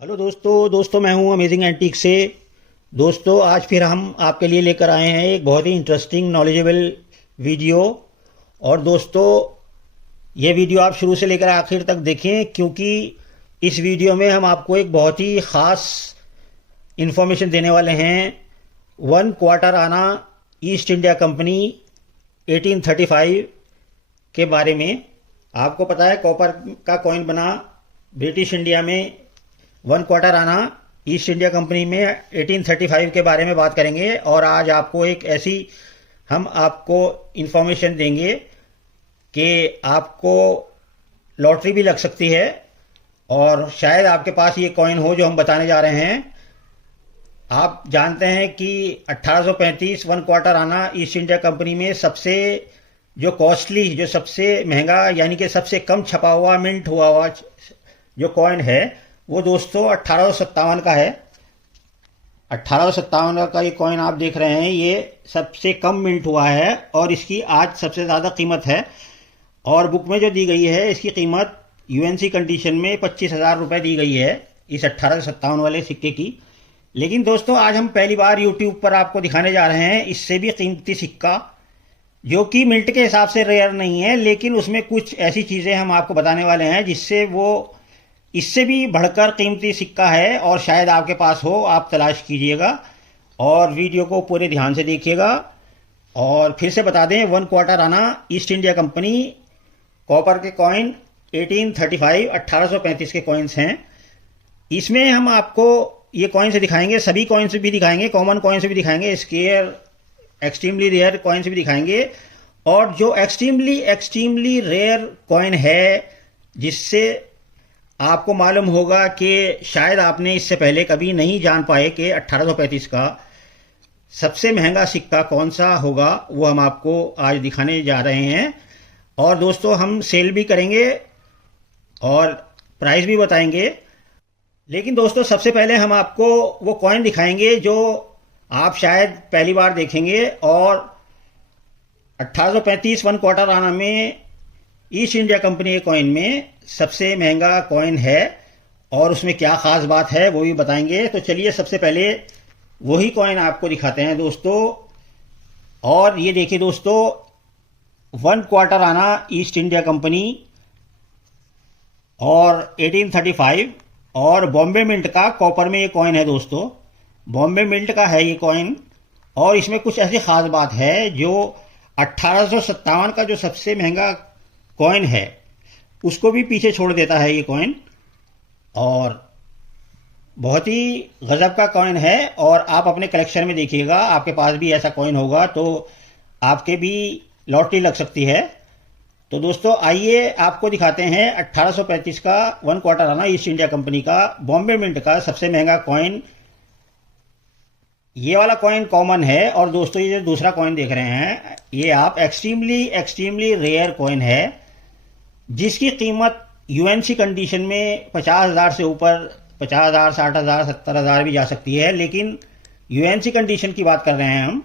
Hello दोस्तों मैं हूं अमेजिंग एंटीक से। दोस्तों आज फिर हम आपके लिए लेकर आए हैं एक बहुत ही इंटरेस्टिंग नॉलेजेबल वीडियो। और दोस्तों ये वीडियो आप शुरू से लेकर आखिर तक देखें, क्योंकि इस वीडियो में हम आपको एक बहुत ही ख़ास इन्फॉर्मेशन देने वाले हैं। वन क्वार्टर आना ईस्ट इंडिया कंपनी 1835 के बारे में। आपको पता है कॉपर का कॉइन बना ब्रिटिश इंडिया में वन क्वार्टर आना ईस्ट इंडिया कंपनी में 1835 के बारे में बात करेंगे। और आज आपको एक ऐसी हम आपको इंफॉर्मेशन देंगे कि आपको लॉटरी भी लग सकती है और शायद आपके पास ये कॉइन हो जो हम बताने जा रहे हैं। आप जानते हैं कि 1835 वन क्वार्टर आना ईस्ट इंडिया कंपनी में सबसे जो कॉस्टली, जो सबसे महंगा यानी कि सबसे कम छपा हुआ मिंट हुआ जो कॉइन है वो दोस्तों 1857 का है। 1857 का ये कॉइन आप देख रहे हैं, ये सबसे कम मिंट हुआ है और इसकी आज सबसे ज़्यादा कीमत है। और बुक में जो दी गई है इसकी कीमत यूएनसी कंडीशन में 25,000 रुपये दी गई है इस 1857 वाले सिक्के की। लेकिन दोस्तों आज हम पहली बार यूट्यूब पर आपको दिखाने जा रहे हैं इससे भी कीमती सिक्का, जो कि मिंट के हिसाब से रेयर नहीं है, लेकिन उसमें कुछ ऐसी चीज़ें हम आपको बताने वाले हैं जिससे वो इससे भी बढ़कर कीमती सिक्का है और शायद आपके पास हो। आप तलाश कीजिएगा और वीडियो को पूरे ध्यान से देखिएगा। और फिर से बता दें, वन क्वार्टर आना ईस्ट इंडिया कंपनी कॉपर के कॉइन 1835 1835 के कॉइन्स हैं। इसमें हम आपको ये कॉइन से दिखाएंगे, सभी कॉइन से भी दिखाएंगे, कॉमन कॉइन से भी दिखाएंगे, स्केयर एक्सट्रीमली रेयर कॉइन से भी दिखाएंगे। और जो एक्सट्रीमली रेयर कॉइन है जिससे आपको मालूम होगा कि शायद आपने इससे पहले कभी नहीं जान पाए कि 1835 का सबसे महंगा सिक्का कौन सा होगा, वो हम आपको आज दिखाने जा रहे हैं। और दोस्तों हम सेल भी करेंगे और प्राइस भी बताएंगे। लेकिन दोस्तों सबसे पहले हम आपको वो कॉइन दिखाएंगे जो आप शायद पहली बार देखेंगे। और 1835 वन क्वार्टर आना में ईस्ट इंडिया कंपनी के कॉइन में सबसे महंगा कॉइन है और उसमें क्या खास बात है वो भी बताएंगे। तो चलिए सबसे पहले वही कॉइन आपको दिखाते हैं दोस्तों। और ये देखिए दोस्तों, वन क्वार्टर आना ईस्ट इंडिया कंपनी और 1835 और बॉम्बे मिंट का कॉपर में ये कॉइन है दोस्तों। बॉम्बे मिंट का है ये कॉइन और इसमें कुछ ऐसी खास बात है जो 1857 का जो सबसे महंगा कॉइन है उसको भी पीछे छोड़ देता है ये कॉइन। और बहुत ही गजब का कॉइन है और आप अपने कलेक्शन में देखिएगा, आपके पास भी ऐसा कॉइन होगा तो आपके भी लॉटरी लग सकती है। तो दोस्तों आइए आपको दिखाते हैं 1835 का वन क्वार्टर आना ईस्ट इंडिया कंपनी का बॉम्बे मिंट का सबसे महंगा कॉइन। ये वाला कॉइन कॉमन है और दोस्तों ये जो दूसरा कॉइन देख रहे हैं ये आप एक्सट्रीमली रेयर कॉइन है जिसकी कीमत यूएनसी कंडीशन में 50,000 से ऊपर 50,000 60,000 70,000 भी जा सकती है, लेकिन यूएनसी कंडीशन की बात कर रहे हैं हम।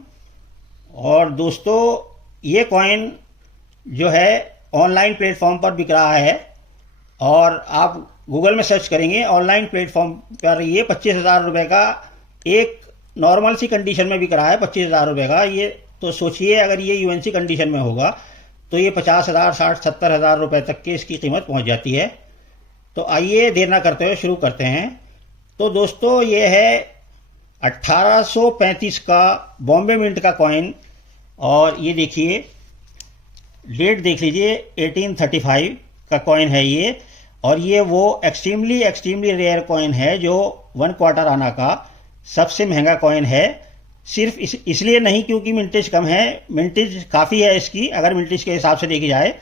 और दोस्तों ये कॉइन जो है ऑनलाइन प्लेटफॉर्म पर बिक रहा है और आप गूगल में सर्च करेंगे ऑनलाइन प्लेटफॉर्म पर ये 25,000 रुपये का एक नॉर्मल सी कंडीशन में बिक रहा है। 25,000 रुपये का ये, तो सोचिए अगर ये यूएनसी कंडीशन में होगा तो ये 50,000 60 70,000 रुपये तक की इसकी कीमत पहुंच जाती है। तो आइए देर ना करते हुए शुरू करते हैं। तो दोस्तों ये है 1835 का बॉम्बे मिंट का कॉइन और ये देखिए डेट देख लीजिए 1835 का कॉइन है ये। और ये वो एक्सट्रीमली रेयर कॉइन है जो वन क्वार्टर आना का सबसे महंगा कॉइन है। सिर्फ इसलिए नहीं क्योंकि मिंटेज कम है, मिंटेज काफ़ी है इसकी अगर मिंटेज के हिसाब से देखी जाए,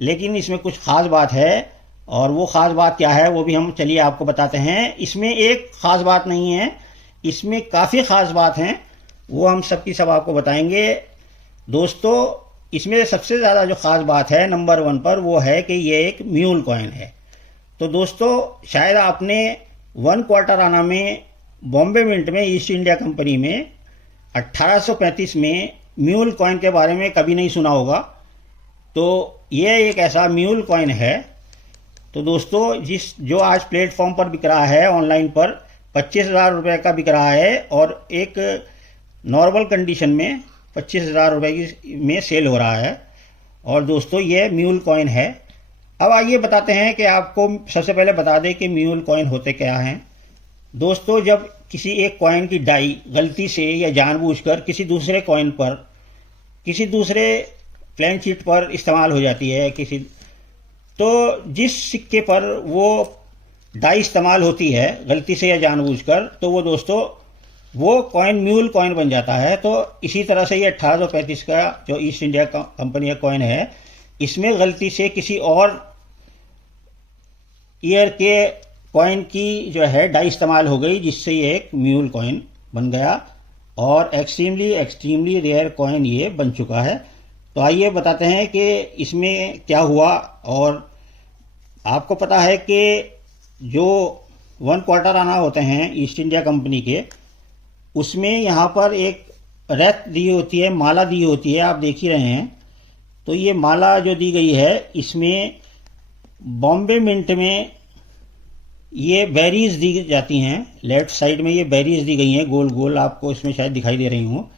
लेकिन इसमें कुछ ख़ास बात है। और वो ख़ास बात क्या है वो भी हम चलिए आपको बताते हैं। इसमें एक ख़ास बात नहीं है, इसमें काफ़ी ख़ास बात हैं, वो हम सब की सब आपको बताएंगे। दोस्तों इसमें सबसे ज़्यादा जो ख़ास बात है नंबर 1 पर वो है कि ये एक म्यूल कॉइन है। तो दोस्तों शायद आपने वन क्वार्टर आना में बॉम्बे मिंट में ईस्ट इंडिया कंपनी में 1835 में म्यूल कॉइन के बारे में कभी नहीं सुना होगा। तो ये एक ऐसा म्यूल कॉइन है तो दोस्तों जो आज प्लेटफॉर्म पर बिक रहा है ऑनलाइन पर 25,000 रुपये का बिक रहा है और एक नॉर्मल कंडीशन में 25,000 रुपये में सेल हो रहा है। और दोस्तों ये म्यूल कॉइन है। अब आइए बताते हैं कि आपको सबसे पहले बता दें कि म्यूल कॉइन होते क्या हैं। दोस्तों जब किसी एक कॉइन की डाई गलती से या जानबूझकर किसी दूसरे कॉइन पर, किसी दूसरे प्लेन शीट पर इस्तेमाल हो जाती है तो जिस सिक्के पर वो डाई इस्तेमाल होती है गलती से या जानबूझकर, तो वो दोस्तों वो कॉइन म्यूल कॉइन बन जाता है। तो इसी तरह से ये 1835 का जो ईस्ट इंडिया कंपनी का कॉइन है, इसमें गलती से किसी और ईयर के कॉइन की जो है डाई इस्तेमाल हो गई, जिससे ये एक म्यूल कॉइन बन गया और एक्सट्रीमली रेयर कॉइन ये बन चुका है। तो आइए बताते हैं कि इसमें क्या हुआ। और आपको पता है कि जो 1 क्वार्टर आना होते हैं ईस्ट इंडिया कंपनी के, उसमें यहाँ पर एक रेत दी होती है, माला दी होती है, आप देख ही रहे हैं। तो ये माला जो दी गई है, इसमें बॉम्बे मिंट में ये बेरीज दी जाती हैं। लेफ्ट साइड में ये बेरीज दी गई हैं गोल गोल, आपको इसमें शायद दिखाई दे रही हूँ।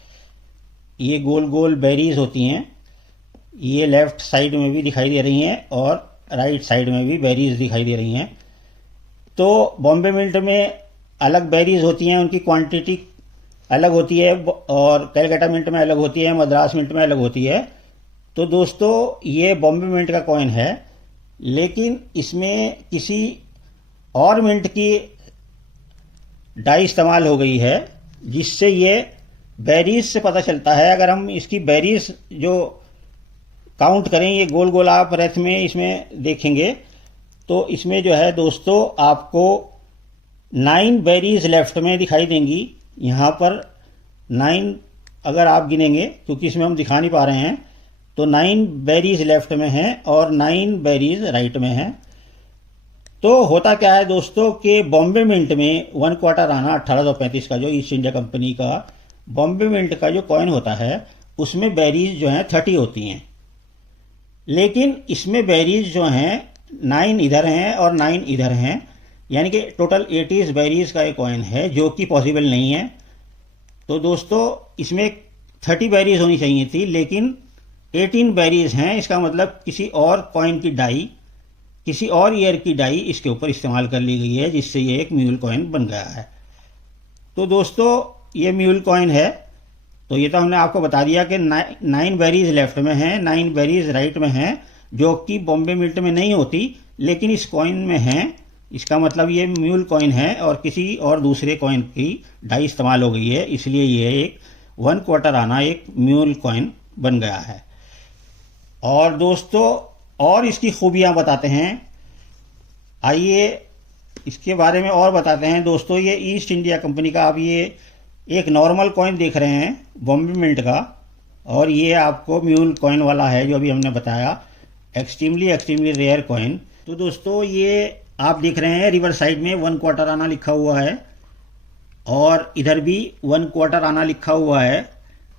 ये गोल गोल बेरीज होती हैं, ये लेफ्ट साइड में भी दिखाई दे रही हैं और राइट साइड में भी बेरीज दिखाई दे रही हैं। तो बॉम्बे मिंट में अलग बेरीज होती हैं, उनकी क्वांटिटी अलग होती है, और कैलकाटा मिंट में अलग होती है, मद्रास मिंट में अलग होती है। तो दोस्तों ये बॉम्बे मिंट का कॉइन है, लेकिन इसमें किसी और मिंट की डाई इस्तेमाल हो गई है, जिससे ये बेरीज से पता चलता है। अगर हम इसकी बेरीज जो काउंट करें, ये गोल गोल आप रेत में इसमें देखेंगे, तो इसमें जो है दोस्तों आपको 9 बेरीज लेफ्ट में दिखाई देंगी। यहाँ पर 9 अगर आप गिनेंगे, क्योंकि इसमें हम दिखा नहीं पा रहे हैं, तो 9 बेरीज लेफ्ट में हैं और 9 बेरीज राइट में हैं। तो होता क्या है दोस्तों कि बॉम्बे मिंट में 1 क्वार्टर आना 1835 का जो ईस्ट इंडिया कंपनी का बॉम्बे मिंट का जो कॉइन होता है, उसमें बेरीज जो हैं 30 होती हैं, लेकिन इसमें बेरीज जो हैं 9 इधर हैं और 9 इधर हैं, यानी कि टोटल 80 बेरीज का एक कॉइन है, जो कि पॉसिबल नहीं है। तो दोस्तों इसमें 30 बेरीज होनी चाहिए थी, लेकिन 18 बेरीज हैं। इसका मतलब किसी और कॉइन की डाई, किसी और ईयर की डाई इसके ऊपर इस्तेमाल कर ली गई है, जिससे ये एक म्यूल कॉइन बन गया है। तो दोस्तों ये म्यूल कॉइन है। तो ये तो हमने आपको बता दिया कि 9 बेरीज लेफ्ट में हैं, 9 बेरीज राइट में हैं, जो कि बॉम्बे मिंट में नहीं होती, लेकिन इस कॉइन में हैं। इसका मतलब ये म्यूल कॉइन है और किसी और दूसरे कॉइन की डाई इस्तेमाल हो गई है, इसलिए ये एक 1 क्वार्टर आना एक म्यूल कॉइन बन गया है। और दोस्तों और इसकी खूबियां बताते हैं, आइए इसके बारे में और बताते हैं। दोस्तों ये ईस्ट इंडिया कंपनी का, आप ये एक नॉर्मल कॉइन देख रहे हैं बॉम्बे मिंट का, और ये आपको म्यूल कॉइन वाला है जो अभी हमने बताया, एक्सट्रीमली रेयर कॉइन। तो दोस्तों ये आप देख रहे हैं रिवर साइड में 1 क्वार्टर आना लिखा हुआ है और इधर भी 1 क्वार्टर आना लिखा हुआ है।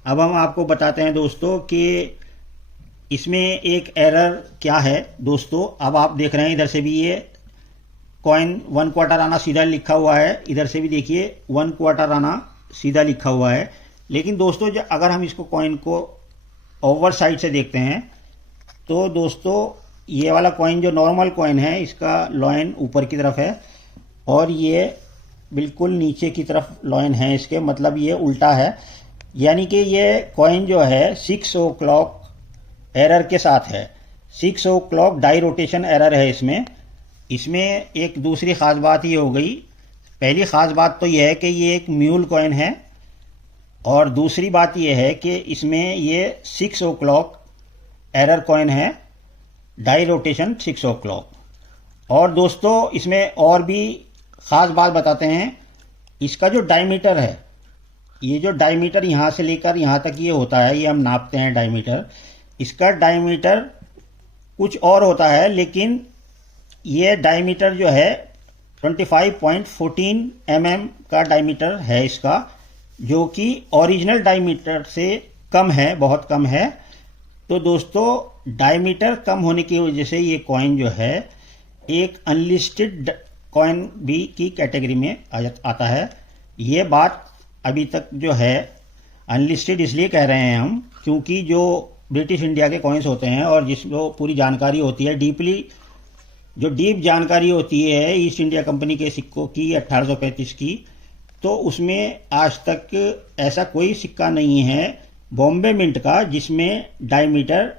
अब हम आपको बताते हैं दोस्तों कि इसमें एक एरर क्या है। दोस्तों अब आप देख रहे हैं इधर से भी ये कॉइन 1 क्वार्टर आना सीधा लिखा हुआ है, इधर से भी देखिए 1 क्वार्टर आना सीधा लिखा हुआ है। लेकिन दोस्तों अगर हम इसको कॉइन को ओवर साइड से देखते हैं, तो दोस्तों ये वाला कॉइन जो नॉर्मल कॉइन है, इसका लॉइन ऊपर की तरफ है और ये बिल्कुल नीचे की तरफ लॉइन है इसके, मतलब ये उल्टा है। यानी कि ये कॉइन जो है 6 o'clock एरर के साथ है, 6 o'clock डाई रोटेशन एरर है इसमें। इसमें एक दूसरी ख़ास बात ये हो गई, पहली ख़ास बात तो यह है कि ये एक म्यूल कॉइन है, और दूसरी बात यह है कि इसमें ये 6 o'clock एरर कॉइन है, डाई रोटेशन 6 o'clock। और दोस्तों इसमें और भी ख़ास बात बताते हैं, इसका जो डायमीटर है, ये जो डायमीटर यहाँ से लेकर यहाँ तक ये होता है, ये हम नापते हैं डायमीटर, इसका डायमीटर कुछ और होता है, लेकिन ये डायमीटर जो है 25.14 mm का डायमीटर है इसका, जो कि ओरिजिनल डायमीटर से कम है, बहुत कम है। तो दोस्तों डायमीटर कम होने की वजह से ये कॉइन जो है एक अनलिस्टेड कॉइन भी की कैटेगरी में आता है। ये बात अभी तक जो है अनलिस्टेड इसलिए कह रहे हैं हम, क्योंकि जो ब्रिटिश इंडिया के कॉइन्स होते हैं और जिसको पूरी जानकारी होती है जो डीप जानकारी होती है ईस्ट इंडिया कंपनी के सिक्कों की 1835 की, तो उसमें आज तक ऐसा कोई सिक्का नहीं है बॉम्बे मिंट का जिसमें डायमीटर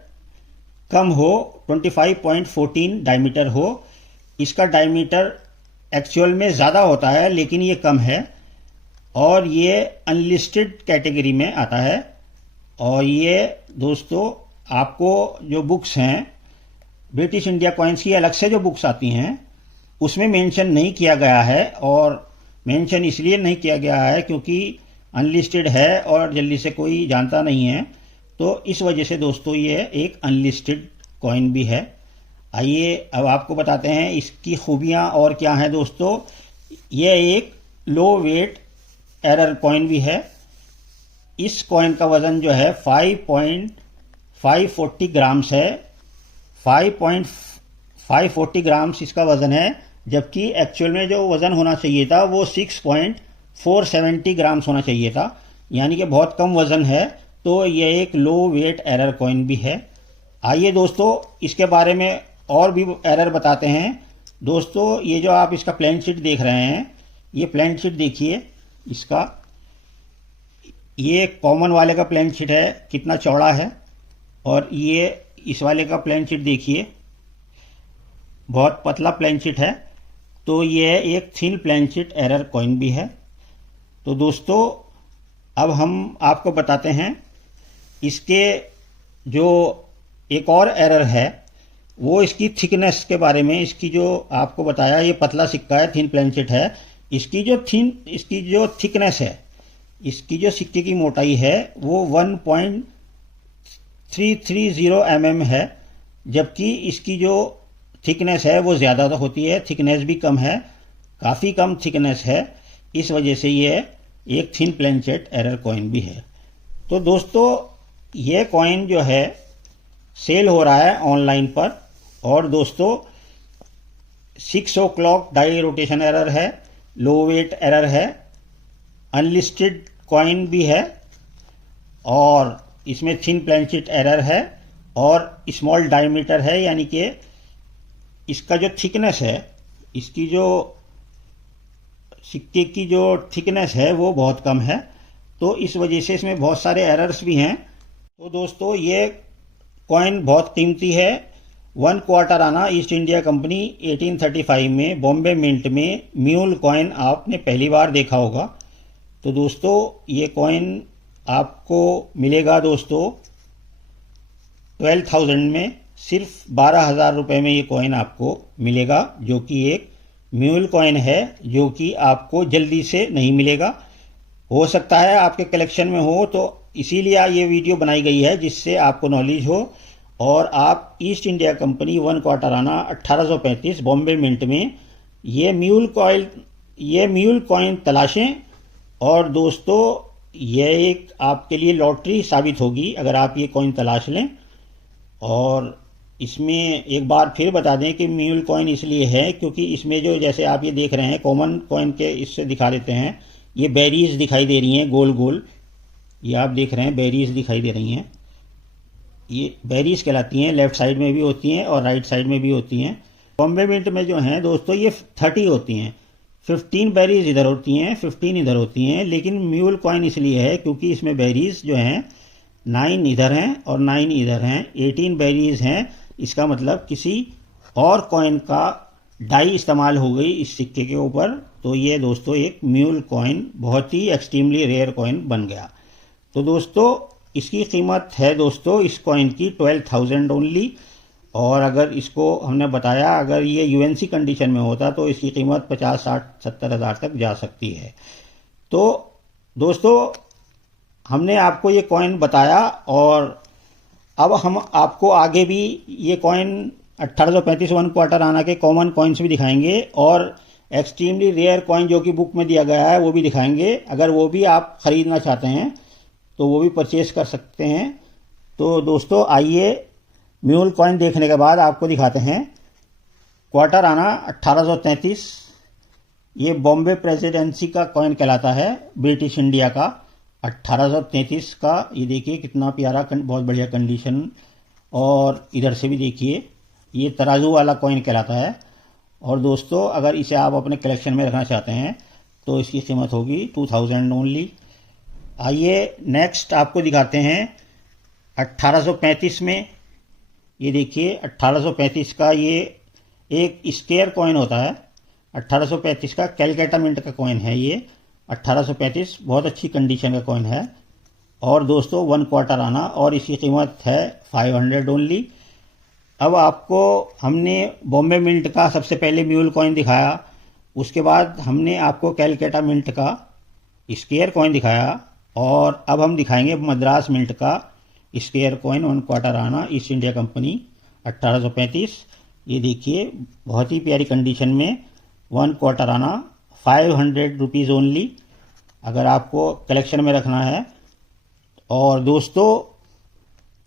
कम हो, 25.14 डायमीटर हो। इसका डायमीटर एक्चुअल में ज़्यादा होता है लेकिन ये कम है और ये अनलिस्टेड कैटेगरी में आता है। और ये दोस्तों आपको जो बुक्स हैं ब्रिटिश इंडिया कॉइन्स की अलग से जो बुक्स आती हैं उसमें मेंशन नहीं किया गया है, और मेंशन इसलिए नहीं किया गया है क्योंकि अनलिस्टेड है और जल्दी से कोई जानता नहीं है, तो इस वजह से दोस्तों ये एक अनलिस्टेड कॉइन भी है। आइए अब आपको बताते हैं इसकी खूबियां और क्या हैं दोस्तों। ये एक लो वेट एरर कॉइन भी है। इस कॉइन का वजन जो है 5.540 ग्राम्स है। 5.540 ग्राम्स इसका वजन है, जबकि एक्चुअल में जो वजन होना चाहिए था वो 6.470 ग्राम्स होना चाहिए था, यानी कि बहुत कम वजन है। तो ये एक लो वेट एरर कॉइन भी है। आइए दोस्तों इसके बारे में और भी एरर बताते हैं। दोस्तों ये जो आप इसका प्लेन शीट देख रहे हैं, ये प्लेन शीट देखिए इसका, ये कॉमन वाले का प्लेन शीट है कितना चौड़ा है, और ये इस वाले का प्लेन शीट देखिए बहुत पतला प्लेन शीट है। तो ये एक thin plain sheet error coin भी है। तो दोस्तों अब हम आपको बताते हैं इसके जो एक और एरर है वो इसकी थिकनेस के बारे में। इसकी जो आपको बताया ये पतला सिक्का है, थिन प्लेन शीट है, इसकी जो थिकनेस है, इसकी जो सिक्के की मोटाई है वो 1.330 mm है, जबकि इसकी जो थिकनेस है वो ज़्यादा होती है, थिकनेस भी कम है, काफ़ी कम थिकनेस है। इस वजह से ये एक thin plain sheet error coin भी है। तो दोस्तों ये कॉइन जो है सेल हो रहा है ऑनलाइन पर, और दोस्तों 6 o'clock डाई रोटेशन एरर है, लो वेट एरर है, अनलिस्टेड कॉइन भी है, और इसमें थिन प्लेन शीट एरर है और स्मॉल डायमीटर है, यानी कि इसका जो थिकनेस है, इसकी जो सिक्के की जो थिकनेस है वो बहुत कम है। तो इस वजह से इसमें बहुत सारे एरर्स भी हैं। तो दोस्तों ये कॉइन बहुत कीमती है। 1 क्वार्टर आना ईस्ट इंडिया कंपनी 1835 में बॉम्बे मिंट में म्यूल कॉइन आपने पहली बार देखा होगा। तो दोस्तों ये कॉइन आपको मिलेगा दोस्तों 12,000 में, सिर्फ 12,000 रुपये में ये कॉइन आपको मिलेगा, जो कि एक म्यूल कॉइन है जो कि आपको जल्दी से नहीं मिलेगा। हो सकता है आपके कलेक्शन में हो, तो इसीलिए ये वीडियो बनाई गई है जिससे आपको नॉलेज हो और आप ईस्ट इंडिया कंपनी 1 क्वार्टर आना 1835 बॉम्बे मिंट में ये म्यूल कॉइन तलाशें। और दोस्तों ये एक आपके लिए लॉटरी साबित होगी अगर आप ये कॉइन तलाश लें। और इसमें एक बार फिर बता दें कि म्यूल कॉइन इसलिए है क्योंकि इसमें जो जैसे आप ये देख रहे हैं कॉमन कॉइन के इससे दिखा देते हैं, ये बेरीज दिखाई दे रही हैं गोल गोल, ये आप देख रहे हैं बेरीज दिखाई दे रही हैं, ये बेरीज कहलाती हैं, लेफ्ट साइड में भी होती हैं और राइट साइड में भी होती हैं। बॉम्बे मिंट में जो हैं दोस्तों ये 30 होती हैं, 15 बेरीज इधर होती हैं, 15 इधर होती हैं। लेकिन म्यूल कॉइन इसलिए है क्योंकि इसमें बेरीज जो हैं 9 इधर हैं और 9 इधर हैं, 18 बेरीज हैं। इसका मतलब किसी और कॉइन का डाई इस्तेमाल हो गई इस सिक्के के ऊपर। तो ये दोस्तों एक म्यूल कॉइन बहुत ही एक्सट्रीमली रेयर कॉइन बन गया। तो दोस्तों इसकी कीमत है दोस्तों इस कॉइन की 12,000 ओनली। और अगर इसको हमने बताया अगर ये यूएनसी कंडीशन में होता तो इसकी कीमत 50, 60, 70 हज़ार तक जा सकती है। तो दोस्तों हमने आपको ये कॉइन बताया और अब हम आपको आगे भी ये कॉइन 1835 1 क्वार्टर आना के कॉमन कॉइन्स भी दिखाएंगे और एक्सट्रीमली रेयर कॉइन जो कि बुक में दिया गया है वो भी दिखाएंगे। अगर वो भी आप ख़रीदना चाहते हैं तो वो भी परचेज कर सकते हैं। तो दोस्तों आइए म्यूल कॉइन देखने के बाद आपको दिखाते हैं क्वार्टर आना 1833, ये बॉम्बे प्रेसिडेंसी का कॉइन कहलाता है, ब्रिटिश इंडिया का 1833 का। ये देखिए कितना प्यारा, बहुत बढ़िया कंडीशन। और इधर से भी देखिए, ये तराजू वाला कॉइन कहलाता है। और दोस्तों अगर इसे आप अपने कलेक्शन में रखना चाहते हैं तो इसकी कीमत होगी 2000 ओनली। आइए नेक्स्ट आपको दिखाते हैं 1835 में। ये देखिए 1835 का ये एक स्केयर कॉइन होता है। 1835 का कैलकाटा मिंट का कॉइन है ये। 1835 बहुत अच्छी कंडीशन का कॉइन है। और दोस्तों 1 क्वार्टर आना, और इसकी कीमत है 500 ओनली। अब आपको हमने बॉम्बे मिंट का सबसे पहले म्यूल कॉइन दिखाया, उसके बाद हमने आपको कैलकाटा मिंट का स्केयर कॉइन दिखाया, और अब हम दिखाएंगे मद्रास मिंट का स्केयर कॉइन 1 क्वार्टर आना, ईस्ट इंडिया कंपनी 1835। ये देखिए बहुत ही प्यारी कंडीशन में 1 क्वार्टर आना, 500 रुपीज़ ओनली, अगर आपको कलेक्शन में रखना है। और दोस्तों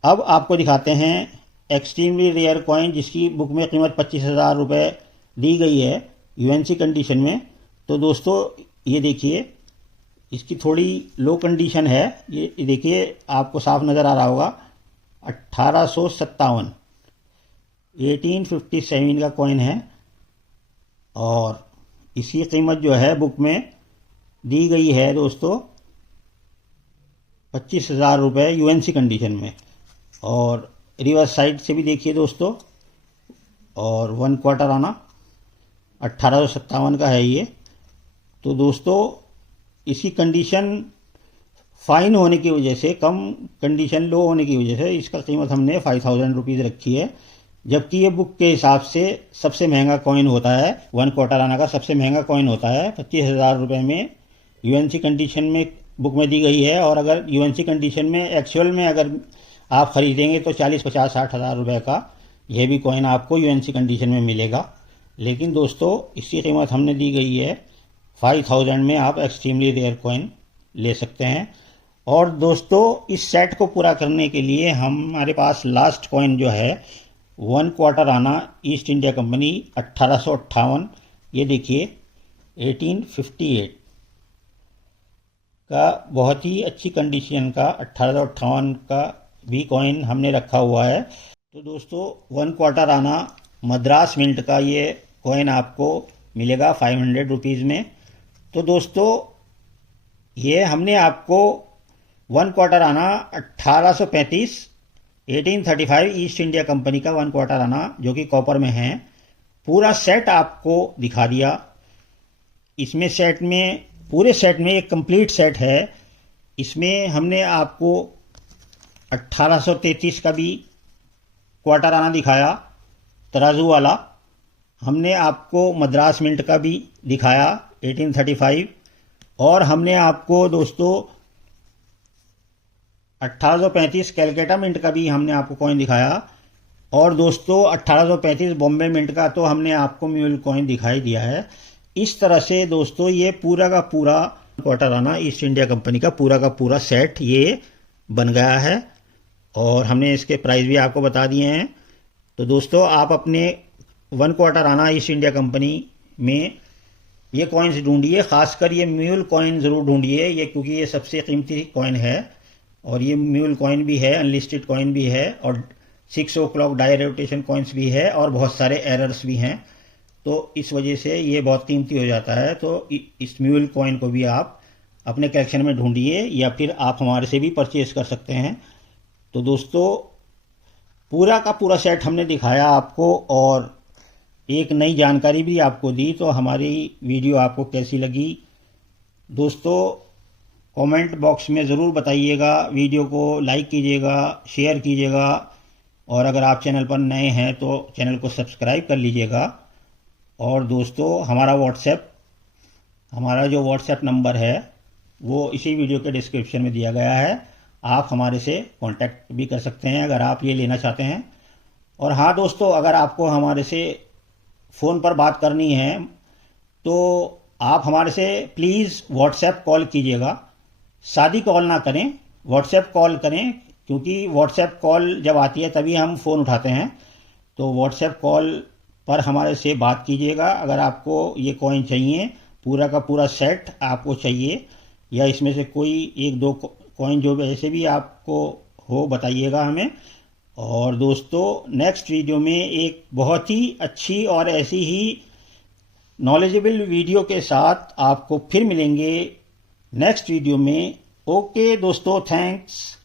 अब आपको दिखाते हैं एक्सट्रीमली रेयर कॉइन, जिसकी बुक में कीमत 25,000 रुपये दी गई है यूएनसी कंडीशन में। तो दोस्तों ये देखिए, इसकी थोड़ी लो कंडीशन है। ये देखिए आपको साफ नज़र आ रहा होगा। 1857 1857 का कॉइन है, और इसकी कीमत जो है बुक में दी गई है दोस्तों 25,000 रुपये यूएनसी कंडीशन में। और रिवर्स साइड से भी देखिए दोस्तों, और 1 क्वार्टर आना 1857 का है ये। तो दोस्तों इसकी कंडीशन फाइन होने की वजह से, कम कंडीशन लो होने की वजह से इसका कीमत हमने 5000 रुपीज़ रखी है, जबकि ये बुक के हिसाब से सबसे महंगा कॉइन होता है। 1 क्वार्टर आना का सबसे महंगा कॉइन होता है। 25,000 रुपये में यूएनसी कंडीशन में बुक में दी गई है। और अगर यूएनसी कंडीशन में एक्चुअल में अगर आप ख़रीदेंगे तो 40, 50, 60 हज़ार रुपये का यह भी कॉइन आपको यूएनसी कंडीशन में मिलेगा। लेकिन दोस्तों इसकी कीमत हमने दी गई है 5000 में, आप एक्सट्रीमली रेयर कॉइन ले सकते हैं। और दोस्तों इस सेट को पूरा करने के लिए हमारे पास लास्ट कॉइन जो है 1 क्वार्टर आना, ईस्ट इंडिया कंपनी 1858। ये देखिए 1858 का बहुत ही अच्छी कंडीशन का 1858 का भी कॉइन हमने रखा हुआ है। तो दोस्तों 1 क्वार्टर आना मद्रास मिंट का ये कॉइन आपको मिलेगा 500 रुपीज़ में। तो दोस्तों ये हमने आपको 1 क्वार्टर आना 1835 ईस्ट इंडिया कंपनी का 1 क्वार्टर आना, जो कि कॉपर में है, पूरा सेट आपको दिखा दिया। इसमें सेट में, पूरे सेट में एक कंप्लीट सेट है। इसमें हमने आपको 1833 का भी क्वार्टर आना दिखाया, तराजू वाला। हमने आपको मद्रास मिंट का भी दिखाया 1835, और हमने आपको दोस्तों 1835 कैलकाटा मिंट का भी हमने आपको कॉइन दिखाया। और दोस्तों 1835 बॉम्बे मिंट का तो हमने आपको म्यूल कॉइन दिखाई दिया है। इस तरह से दोस्तों ये पूरा का पूरा क्वार्टर आना ईस्ट इंडिया कंपनी का पूरा सेट ये बन गया है, और हमने इसके प्राइस भी आपको बता दिए हैं। तो दोस्तों आप अपने 1 क्वार्टर आना ईस्ट इंडिया कंपनी में ये कॉइन्स ढूंढिए, खासकर ये म्यूल कॉइन ज़रूर ढूंढिए, ये क्योंकि ये सबसे कीमती कॉइन है। और ये म्यूल कॉइन भी है, अनलिस्टेड कॉइन भी है, और 6 o'clock डाई रोटेशन कॉइन्स भी है, और बहुत सारे एरर्स भी हैं। तो इस वजह से ये बहुत कीमती हो जाता है। तो इस म्यूल कॉइन को भी आप अपने कलेक्शन में ढूंढिए, या फिर आप हमारे से भी परचेज कर सकते हैं। तो दोस्तों पूरा का पूरा सेट हमने दिखाया आपको, और एक नई जानकारी भी आपको दी। तो हमारी वीडियो आपको कैसी लगी दोस्तों कमेंट बॉक्स में ज़रूर बताइएगा। वीडियो को लाइक कीजिएगा, शेयर कीजिएगा, और अगर आप चैनल पर नए हैं तो चैनल को सब्सक्राइब कर लीजिएगा। और दोस्तों हमारा जो व्हाट्सएप नंबर है वो इसी वीडियो के डिस्क्रिप्शन में दिया गया है। आप हमारे से कांटेक्ट भी कर सकते हैं अगर आप ये लेना चाहते हैं। और हाँ दोस्तों, अगर आपको हमारे से फ़ोन पर बात करनी है तो आप हमारे से प्लीज़ व्हाट्सएप कॉल कीजिएगा। शादी कॉल ना करें, व्हाट्सएप कॉल करें, क्योंकि व्हाट्सएप कॉल जब आती है तभी हम फ़ोन उठाते हैं। तो व्हाट्सएप कॉल पर हमारे से बात कीजिएगा। अगर आपको ये कॉइन चाहिए, पूरा का पूरा सेट आपको चाहिए, या इसमें से कोई एक दो कॉइन जो वैसे भी आपको हो बताइएगा हमें। और दोस्तों, नेक्स्ट वीडियो में एक बहुत ही अच्छी और ऐसी ही नॉलेजेबल वीडियो के साथ आपको फिर मिलेंगे नेक्स्ट वीडियो में। ओके दोस्तों, थैंक्स।